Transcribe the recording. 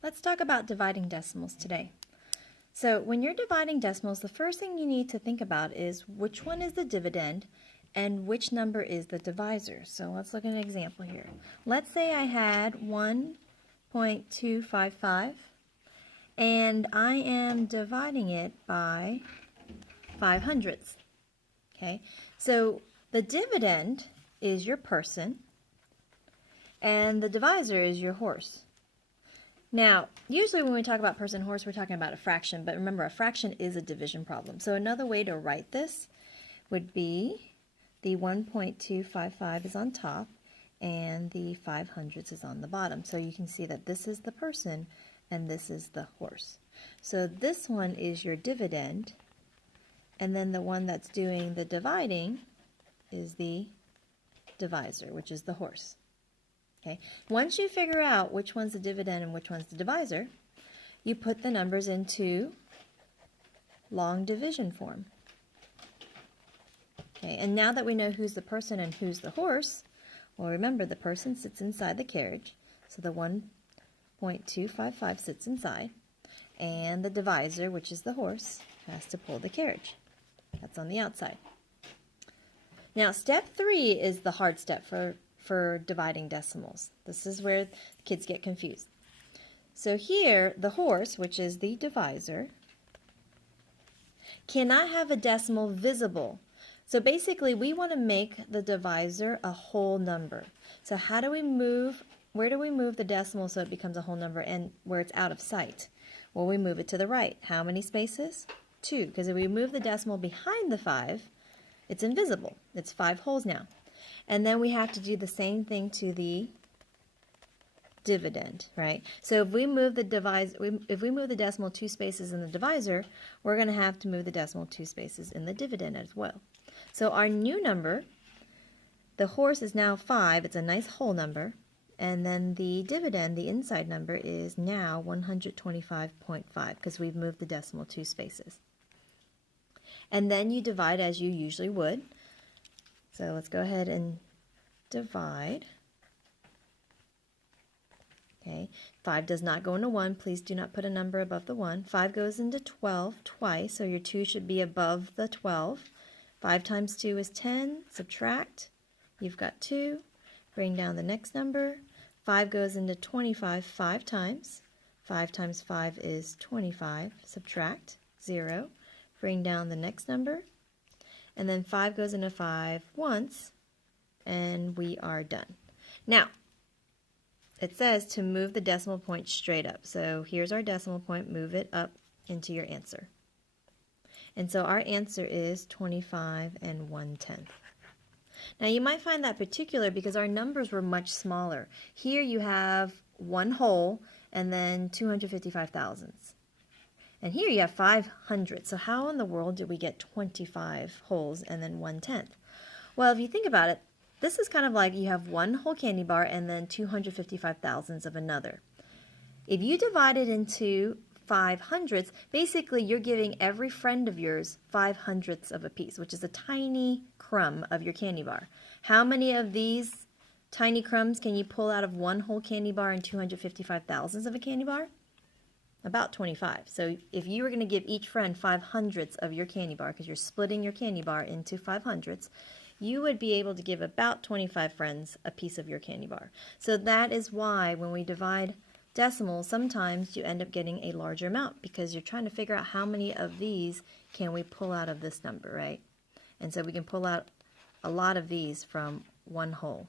Let's talk about dividing decimals today. So when you're dividing decimals, the first thing you need to think about is which one is the dividend and which number is the divisor. So let's look at an example here. Let's say I had 1.255 and I am dividing it by 5/100. Okay, so the dividend is your person and the divisor is your horse. Now, usually when we talk about person horse, we're talking about a fraction, but remember, a fraction is a division problem. So another way to write this would be the 1.255 is on top and the 5/100 is on the bottom. So you can see that this is the person and this is the horse. So this one is your dividend, and then the one that's doing the dividing is the divisor, which is the horse. Okay. Once you figure out which one's the dividend and which one's the divisor, you put the numbers into long division form. Okay, and now that we know who's the person and who's the horse, well, remember the person sits inside the carriage, so the 1.255 sits inside, and the divisor, which is the horse, has to pull the carriage. That's on the outside. Now, step 3 is the hard step for dividing decimals. This is where kids get confused. So here, the horse, which is the divisor, cannot have a decimal visible. So basically, we want to make the divisor a whole number. So how do we move, where do we move the decimal so it becomes a whole number and where it's out of sight? Well, we move it to the right. How many spaces? 2, because if we move the decimal behind the 5, it's invisible. It's 5 holes now. And then we have to do the same thing to the dividend, right? So if we move the decimal 2 spaces in the divisor, we're going to have to move the decimal 2 spaces in the dividend as well. So our new number, the horse is now 5. It's a nice whole number. And then the dividend, the inside number, is now 125.5 because we've moved the decimal 2 spaces. And then you divide as you usually would. So let's go ahead and divide. Okay, 5 does not go into 1. Please do not put a number above the 1. 5 goes into 12 twice, so your 2 should be above the 12. 5 times 2 is 10. Subtract. You've got 2. Bring down the next number. 5 goes into 25 5 times. 5 times 5 is 25. Subtract. 0. Bring down the next number. And then 5 goes into 5 once, and we are done. Now, it says to move the decimal point straight up. So here's our decimal point. Move it up into your answer. And so our answer is 25 1/10. Now, you might find that particular because our numbers were much smaller. Here you have 1 whole and then 255 thousandths. And here you have 500. So how in the world did we get 25 wholes and then 1/10? Well, if you think about it, this is kind of like you have 1 whole candy bar and then 255 thousandths of another. If you divide it into 5/100, basically you're giving every friend of yours 5/100 of a piece, which is a tiny crumb of your candy bar. How many of these tiny crumbs can you pull out of 1 whole candy bar and 255 thousandths of a candy bar? About 25. So if you were going to give each friend 5/100 of your candy bar, because you're splitting your candy bar into 5/100, you would be able to give about 25 friends a piece of your candy bar. So that is why when we divide decimals, sometimes you end up getting a larger amount because you're trying to figure out how many of these can we pull out of this number, right? And so we can pull out a lot of these from 1 whole.